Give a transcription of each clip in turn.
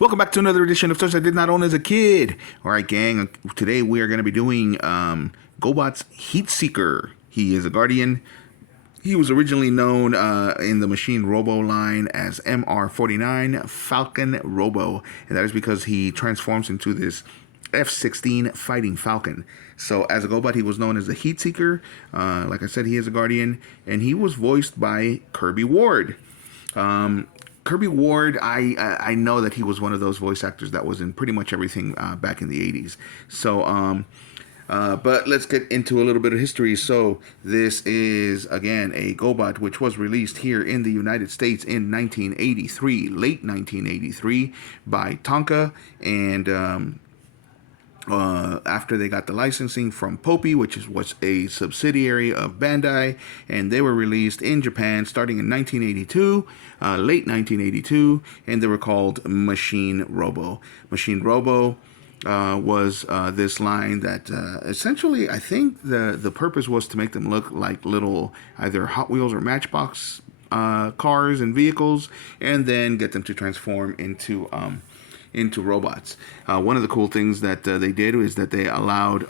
Welcome back to another edition of Toys I Did Not Own as a Kid. All right, gang. Today we are going to be doing Gobot's Heat Seeker. He is a Guardian. He was originally known in the Machine Robo line as MR49 Falcon Robo, and that is because he transforms into this F-16 Fighting Falcon. So as a Gobot, he was known as the Heat Seeker. Like I said, he is a Guardian, and he was voiced by Kirby Ward. Kirby Ward, I know that he was one of those voice actors that was in pretty much everything back in the 80s. So, but let's get into a little bit of history. So this is, again, a Gobot which was released here in the United States in 1983, late 1983, by Tonka, and after they got the licensing from Popey, which was a subsidiary of Bandai, and they were released in Japan starting in 1982, late 1982, and they were called Machine Robo. Machine Robo was this line that essentially, I think the purpose was to make them look like little either Hot Wheels or Matchbox cars and vehicles, and then get them to transform into robots. One of the cool things that they did is that they allowed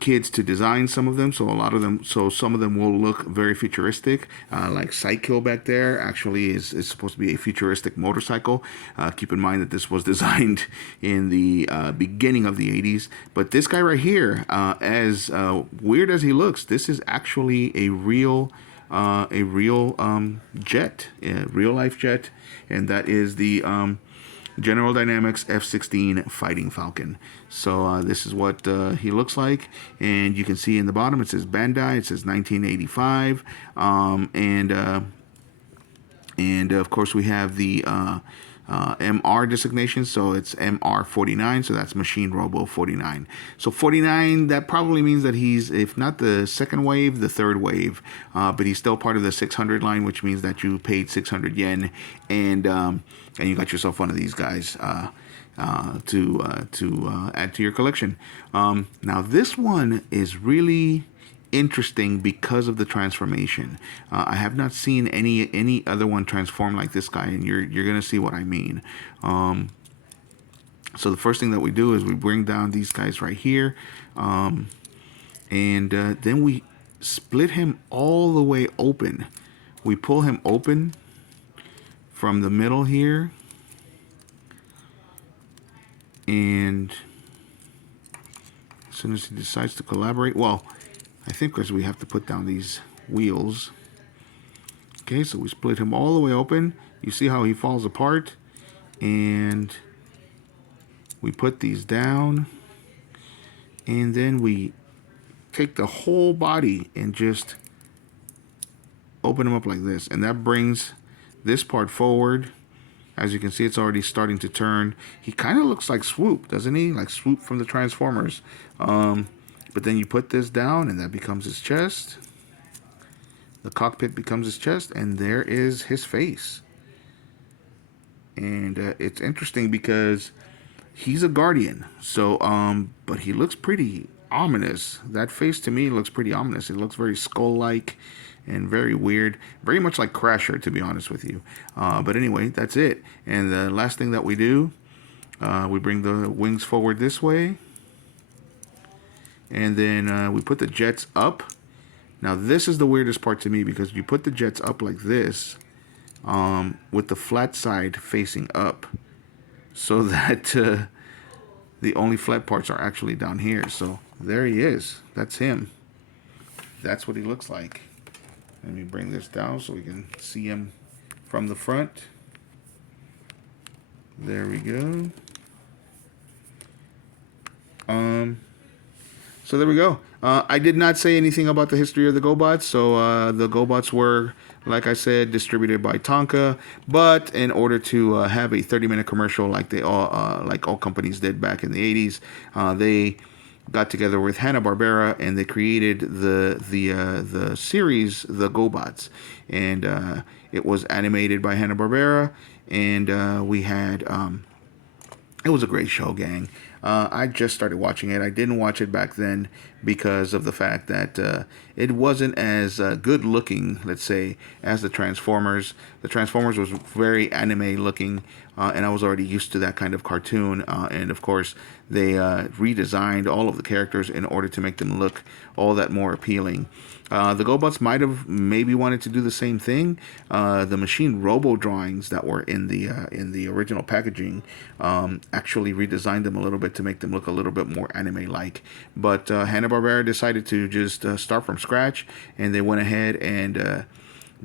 kids to design some of them. So some of them will look very futuristic, like Sidekill back there actually is supposed to be a futuristic motorcycle. Keep in mind that this was designed in the beginning of the 80s. But this guy right here, as weird as he looks, this is actually a real jet, a real life jet, and that is the General Dynamics F-16 Fighting Falcon. So this is what he looks like, and you can see in the bottom it says Bandai. It says 1985, and of course we have the MR designation, so it's MR49, so that's Machine Robo 49. So 49, that probably means that he's, if not the second wave, the third wave, but he's still part of the 600 line, which means that you paid 600 yen, and you got yourself one of these guys to add to your collection. Now this one is really interesting because of the transformation. I have not seen any other one transform like this guy, and you're gonna see what I mean. So the first thing that we do is we bring down these guys right here, and then we split him all the way open. We pull him open from the middle here, and as soon as he decides to collaborate, well, I think because we have to put down these wheels. Okay, so we split him all the way open. You see how he falls apart, and we put these down, and then we take the whole body and just open him up like this, and that brings this part forward. As you can see, it's already starting to turn. He kind of looks like Swoop, doesn't he? Like Swoop from the Transformers. But then you put this down, and that becomes his chest. The cockpit becomes his chest, and there is his face. And it's interesting because he's a Guardian. So, but he looks pretty ominous. That face to me looks pretty ominous. It looks very skull-like and very weird, very much like Crasher, to be honest with you. But anyway, that's it. And the last thing that we do, we bring the wings forward this way, and then we put the jets up. Now this is the weirdest part to me, because you put the jets up like this, with the flat side facing up, so that the only flat parts are actually down here. So there he is. That's him. That's what he looks like. Let me bring this down so we can see him from the front. There we go. So there we go. I did not say anything about the history of the Gobots. So the Gobots were, like I said, distributed by Tonka. But in order to have a 30-minute commercial like all companies did back in the 80s, they got together with Hanna-Barbera, and they created the series The Gobots, and it was animated by Hanna-Barbera, and we had it was a great show, gang. I just started watching it. I didn't watch it back then because of the fact that it wasn't as good looking, let's say, as the Transformers. The Transformers was very anime looking, and I was already used to that kind of cartoon. And of course, they redesigned all of the characters in order to make them look all that more appealing. The GoBots might have maybe wanted to do the same thing. The machine robo drawings that were in the original packaging actually redesigned them a little bit to make them look a little bit more anime-like. But Hanna-Barbera decided to just start from scratch, and they went ahead and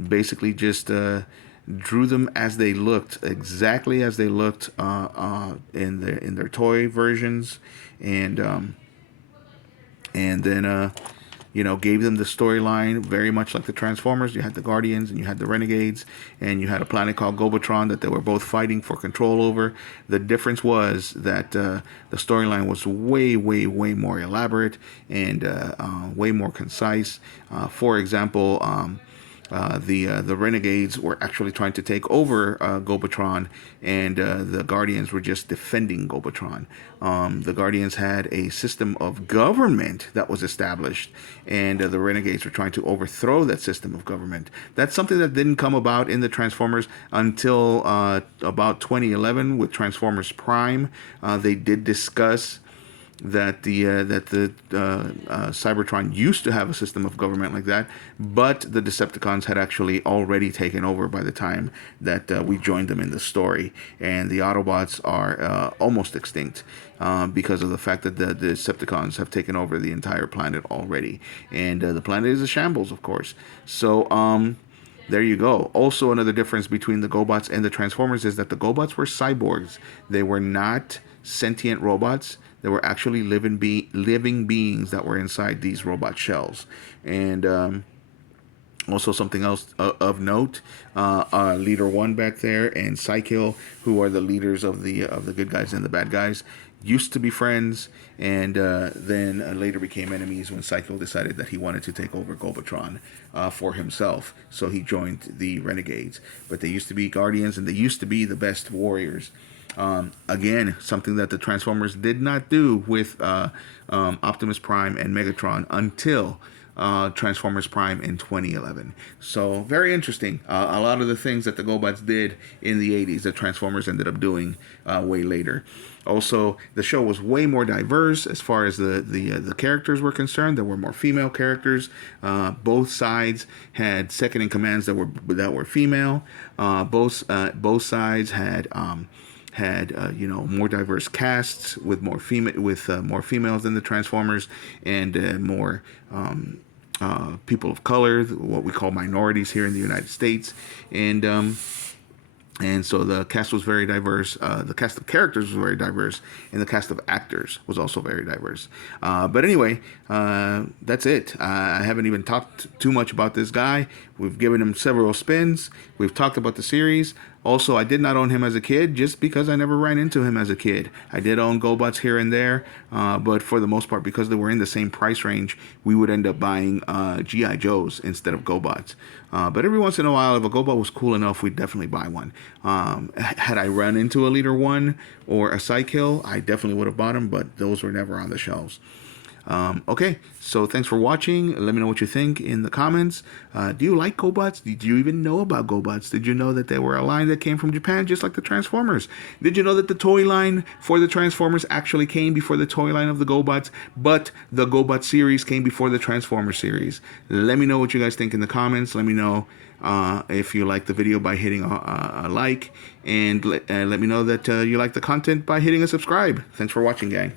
basically just drew them as they looked, exactly as they looked in their toy versions, and then gave them the storyline very much like the Transformers. You had the Guardians and you had the Renegades, and you had a planet called Gobotron that they were both fighting for control over. The difference was that the storyline was way, way, way more elaborate and way more concise. For example, the Renegades were actually trying to take over Gobotron, and the Guardians were just defending Gobotron. The Guardians had a system of government that was established, and the Renegades were trying to overthrow that system of government. That's something that didn't come about in the Transformers until about 2011 with Transformers Prime. They did discuss that the Cybertron used to have a system of government like that, but the Decepticons had actually already taken over by the time that we joined them in the story, and the Autobots are almost extinct because of the fact that the Decepticons have taken over the entire planet already, and the planet is a shambles, of course. So there you go. Also, another difference between the GoBots and the Transformers is that the GoBots were cyborgs. They were not sentient robots. They were actually living beings that were inside these robot shells. And also something else of note, Leader 1 back there and Psykill, who are the leaders of the good guys and the bad guys, used to be friends, and then later became enemies when Psykill decided that he wanted to take over Gobotron for himself. So he joined the Renegades. But they used to be Guardians, and they used to be the best warriors. Again, something that the Transformers did not do with Optimus Prime and Megatron until Transformers Prime in 2011. So very interesting. A lot of the things that the GoBots did in the 80s that Transformers ended up doing way later. Also, the show was way more diverse as far as the characters were concerned. There were more female characters. Both sides had second in commands that were female. Both sides had more diverse casts with more females than the Transformers, and more people of color, what we call minorities here in the United States, and so the cast was very diverse. The cast of characters was very diverse, and the cast of actors was also very diverse. But anyway, that's it. I haven't even talked too much about this guy. We've given him several spins. We've talked about the series. Also, I did not own him as a kid just because I never ran into him as a kid. I did own GoBots here and there, but for the most part, because they were in the same price range, we would end up buying G.I. Joes instead of GoBots. But every once in a while, if a GoBot was cool enough, we'd definitely buy one. Had I run into a Leader 1 or a Psykill, I definitely would have bought them, but those were never on the shelves. Okay, so thanks for watching. Let me know what you think in the comments. Do you like GoBots? Did you even know about GoBots? Did you know that they were a line that came from Japan, just like the Transformers? Did you know that the toy line for the Transformers actually came before the toy line of the GoBots, but the GoBot series came before the Transformers series? Let me know what you guys think in the comments. Let me know if you like the video by hitting a like, and let me know that you like the content by hitting a subscribe. Thanks for watching, gang.